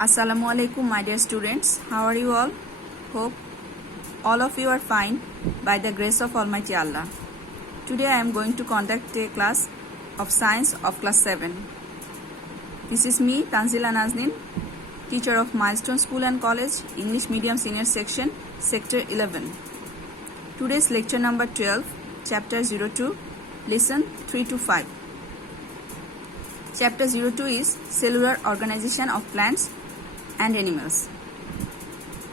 Assalamu alaikum, my dear students. How are you all? Hope all of you are fine by the grace of Almighty Allah. Today I am going to conduct a class of science of class 7. This is me, Tanzila Nazneen, teacher of Milestone School and College, English Medium Senior Section, Sector 11. Today's lecture number 12, Chapter 02, Lesson 3 to 5. Chapter 02 is Cellular Organization of Plants and Animals.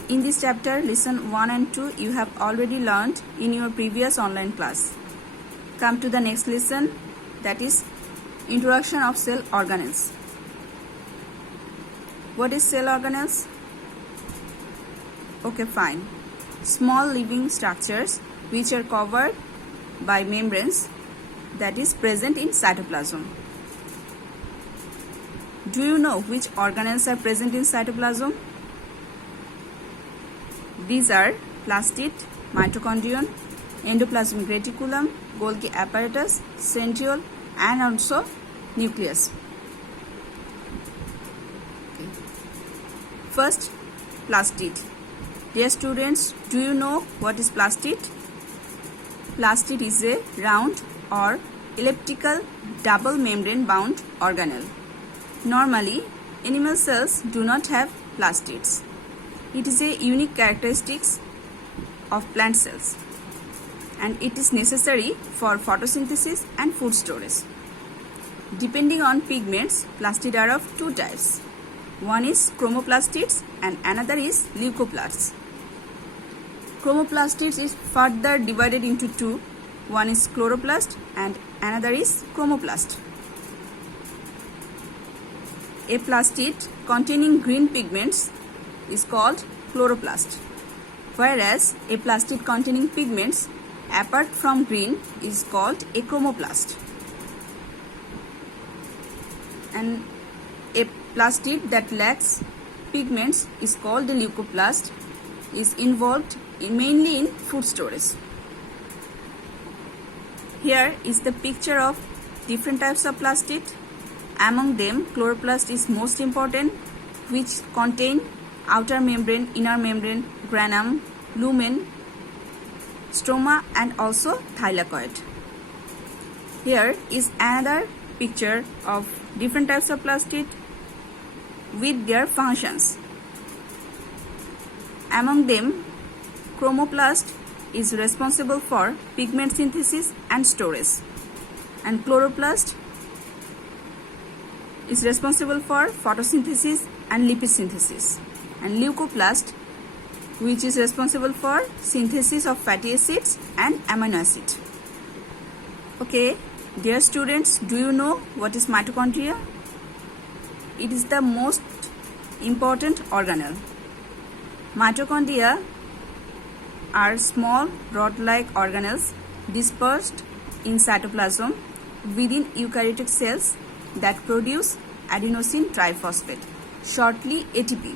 In this chapter, lesson 1 and 2 you have already learned in your previous online class. Come to the next lesson, that is Introduction of Cell Organelles. What is cell organelles? Okay, fine. Small living structures which are covered by membranes that is present in cytoplasm. Do you know which organelles are present in cytoplasm? These are plastid, mitochondrion, endoplasmic reticulum, Golgi apparatus, centriole, and also nucleus. Okay. First, plastid. Dear students, do you know what is plastid? Plastid is a round or elliptical double membrane bound organelle. Normally, animal cells do not have plastids. It is a unique characteristic of plant cells and it is necessary for photosynthesis and food storage. Depending on pigments, plastid are of two types. One is chromoplastids and another is leucoplasts. Chromoplastids is further divided into two. One is chloroplast and another is chromoplast. A plastid containing green pigments is called chloroplast, whereas a plastid containing pigments apart from green is called a chromoplast. And a plastid that lacks pigments is called a leucoplast, is involved mainly in food storage. Here is the picture of different types of plastid. Among them, chloroplast is most important, which contain outer membrane, inner membrane, granum, lumen, stroma, and also thylakoid. Here is another picture of different types of plastid with their functions. Among them, chromoplast is responsible for pigment synthesis and storage, and chloroplast is responsible for photosynthesis and lipid synthesis, and leucoplast which is responsible for synthesis of fatty acids and amino acid. Okay, dear students, do you know what is mitochondria? It is the most important organelle. Mitochondria are small rod-like organelles dispersed in cytoplasm within eukaryotic cells that produce adenosine triphosphate, shortly ATP,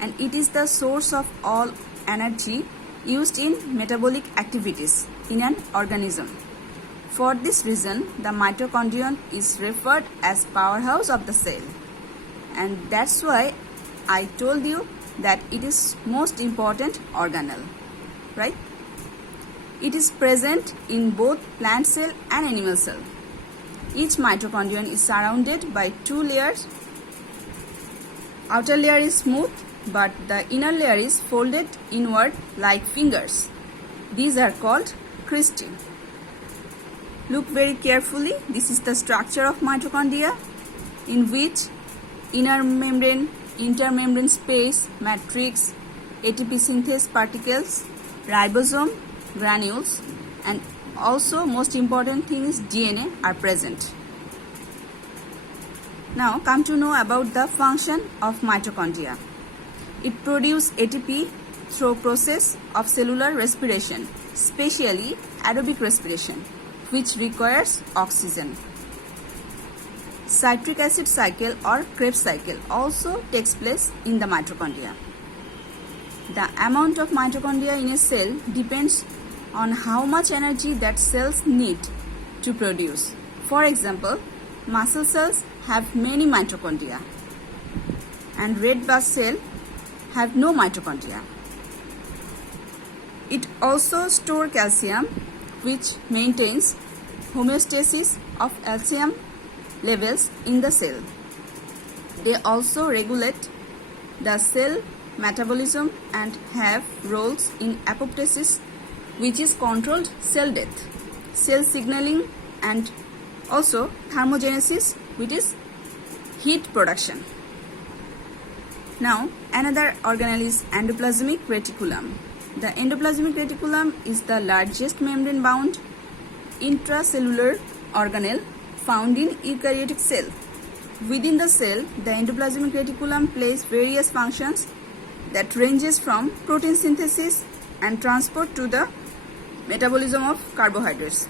and it is the source of all energy used in metabolic activities in an organism. For this reason, the mitochondrion is referred as powerhouse of the cell, and that's why I told you that it is most important organelle, right? It is present in both plant cell and animal cell. Each mitochondrion is surrounded by two layers. Outer layer is smooth, but the inner layer is folded inward like fingers. These are called cristae. Look very carefully. This is the structure of mitochondria, in which inner membrane, intermembrane space, matrix, ATP synthase particles, ribosome, granules, and also most important thing is DNA are present. Now come to know about the function of mitochondria. It produces ATP through process of cellular respiration, especially aerobic respiration, which requires oxygen. Citric acid cycle or Krebs cycle also takes place in the mitochondria. The amount of mitochondria in a cell depends on how much energy that cells need to produce. For example, muscle cells have many mitochondria and red blood cell have no mitochondria. It also stores calcium, which maintains homeostasis of calcium levels in the cell. They also regulate the cell metabolism and have roles in apoptosis, which is controlled cell death, cell signaling, and also thermogenesis, which is heat production. Now, another organelle is endoplasmic reticulum. The endoplasmic reticulum is the largest membrane-bound intracellular organelle found in eukaryotic cell. Within the cell, the endoplasmic reticulum plays various functions that ranges from protein synthesis and transport to the metabolism of carbohydrates.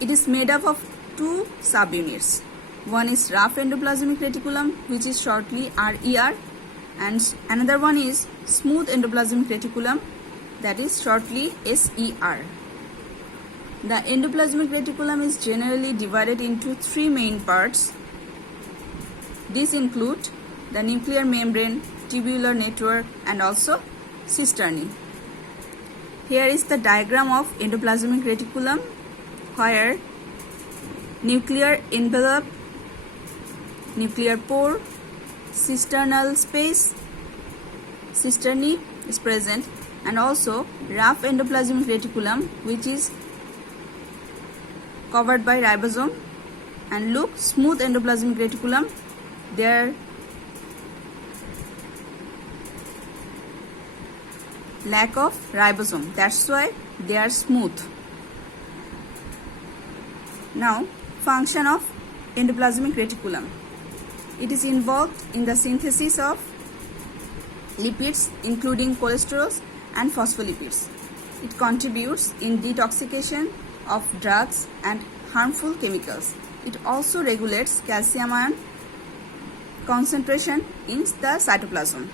It is made up of two subunits. One is rough endoplasmic reticulum, which is shortly RER, and another one is smooth endoplasmic reticulum, that is shortly SER. The endoplasmic reticulum is generally divided into three main parts. These include the nuclear membrane, tubular network, and also cisternae. Here is the diagram of endoplasmic reticulum, where nuclear envelope, nuclear pore, cisternal space, cisternae is present, and also rough endoplasmic reticulum, which is covered by ribosome. And look, smooth endoplasmic reticulum, there lack of ribosome, that's why they are smooth. Now, function of endoplasmic reticulum. It is involved in the synthesis of lipids, including cholesterol and phospholipids. It contributes in detoxification of drugs and harmful chemicals. It also regulates calcium ion concentration in the cytoplasm.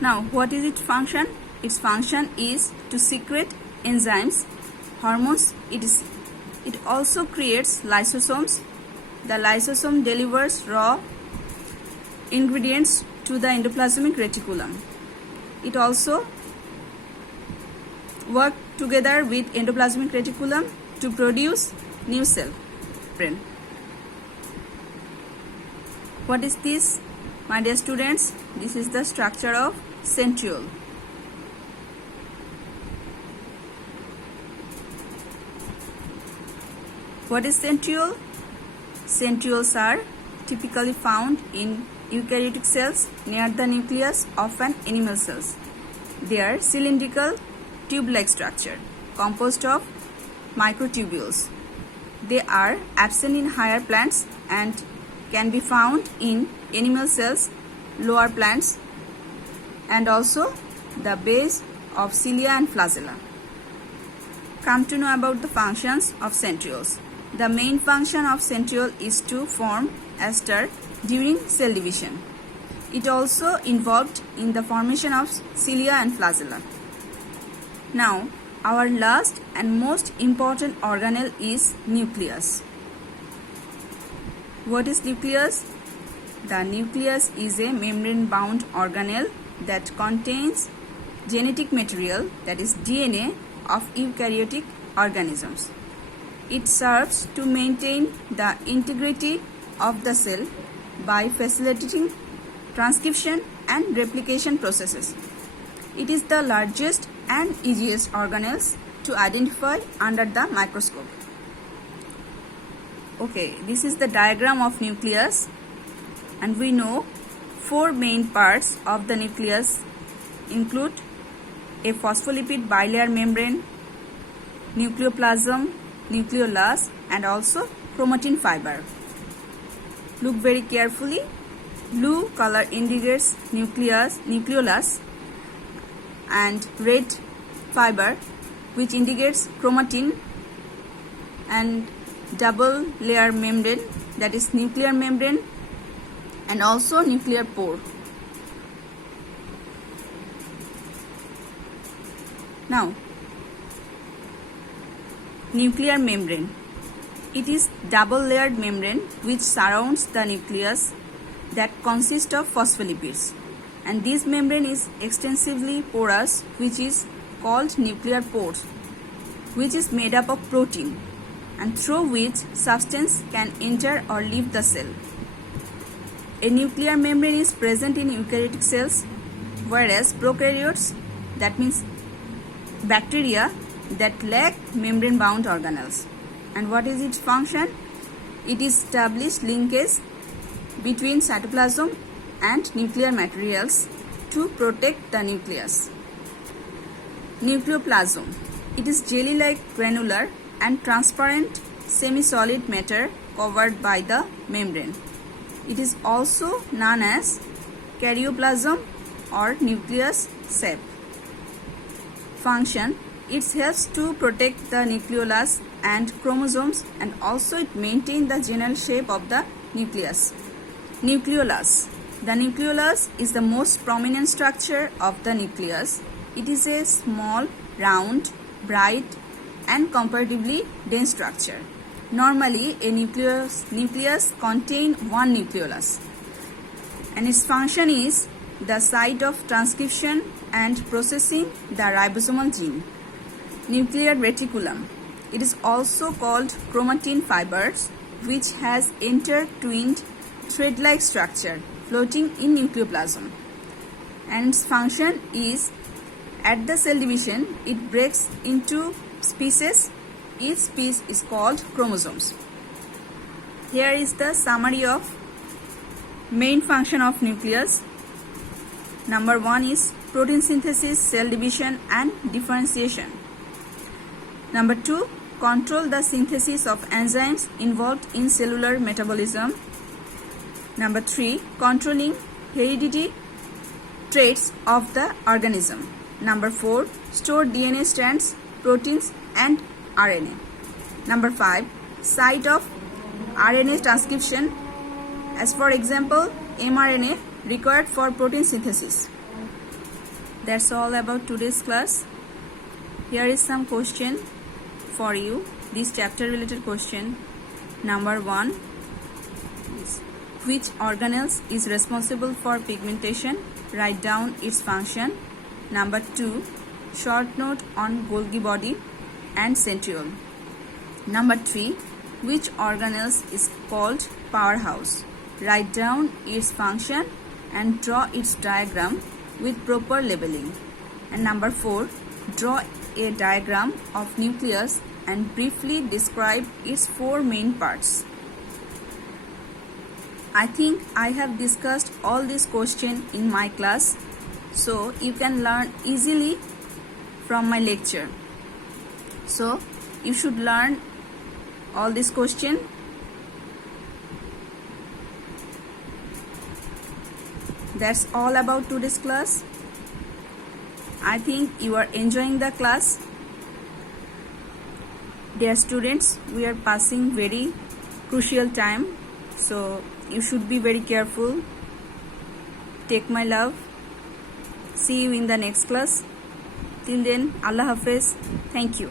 Now, what is its function? Its function is to secrete enzymes, hormones. It also creates lysosomes. The lysosome delivers raw ingredients to the endoplasmic reticulum. It also works together with endoplasmic reticulum to produce new cell. What is this, my dear students? This is the structure of centriole. What is centriole? Centrioles are typically found in eukaryotic cells near the nucleus of an animal cells. They are cylindrical tube-like structure composed of microtubules. They are absent in higher plants and can be found in animal cells, lower plants, and also the base of cilia and flagella. Come to know about the functions of centrioles. The main function of centriole is to form ester during cell division. It also involved in the formation of cilia and flagella. Now, our last and most important organelle is nucleus. What is nucleus? The nucleus is a membrane-bound organelle that contains genetic material, that is DNA, of eukaryotic organisms. It serves to maintain the integrity of the cell by facilitating transcription and replication processes. It is the largest and easiest organelles to identify under the microscope. Okay, this is the diagram of nucleus, and we know four main parts of the nucleus include a phospholipid bilayer membrane, nucleoplasm, nucleolus, and also chromatin fiber. Look very carefully. Blue color indicates nucleolus, and red fiber which indicates chromatin, and double layer membrane, that is nuclear membrane, and also nuclear pore. Now, nuclear membrane. It is double-layered membrane which surrounds the nucleus that consists of phospholipids, and this membrane is extensively porous, which is called nuclear pores, which is made up of protein and through which substance can enter or leave the cell. A nuclear membrane is present in eukaryotic cells, whereas prokaryotes, that means bacteria, that lack membrane-bound organelles. And what is its function? It establishes linkage between cytoplasm and nuclear materials to protect the nucleus. Nucleoplasm. It is jelly-like granular and transparent semi-solid matter covered by the membrane. It is also known as karyoplasm or nucleus sac. Function. It helps to protect the nucleolus and chromosomes, and also it maintains the general shape of the nucleus. Nucleolus. The nucleolus is the most prominent structure of the nucleus. It is a small, round, bright and comparatively dense structure. Normally, a nucleus contains one nucleolus, and its function is the site of transcription and processing the ribosomal gene. Nuclear reticulum. It is also called chromatin fibers, which has intertwined thread-like structure floating in nucleoplasm. And its function is, at the cell division, it breaks into species. Each piece is called chromosomes. Here is the summary of main function of nucleus. Number 1 is protein synthesis, cell division and differentiation. Number 2, control the synthesis of enzymes involved in cellular metabolism. Number 3, controlling heredity traits of the organism. Number 4, store DNA strands, proteins and RNA. Number 5, site of RNA transcription, as for example mRNA required for protein synthesis. That's all about today's class. Here is some question for you, this chapter related question. Number 1 is, which organelles is responsible for pigmentation? Write down its function. Number 2, short note on Golgi body and centriole. Number 3, which organelles is called powerhouse? Write down its function and draw its diagram with proper labeling. And number 4, draw a diagram of nucleus and briefly describe its 4 main parts. I think I have discussed all these questions in my class, so you can learn easily from my lecture. So you should learn all these questions. That's all about today's class. I think you are enjoying the class. Dear students, we are passing very crucial time, so you should be very careful. Take my love. See you in the next class. Till then, Allah Hafiz. Thank you.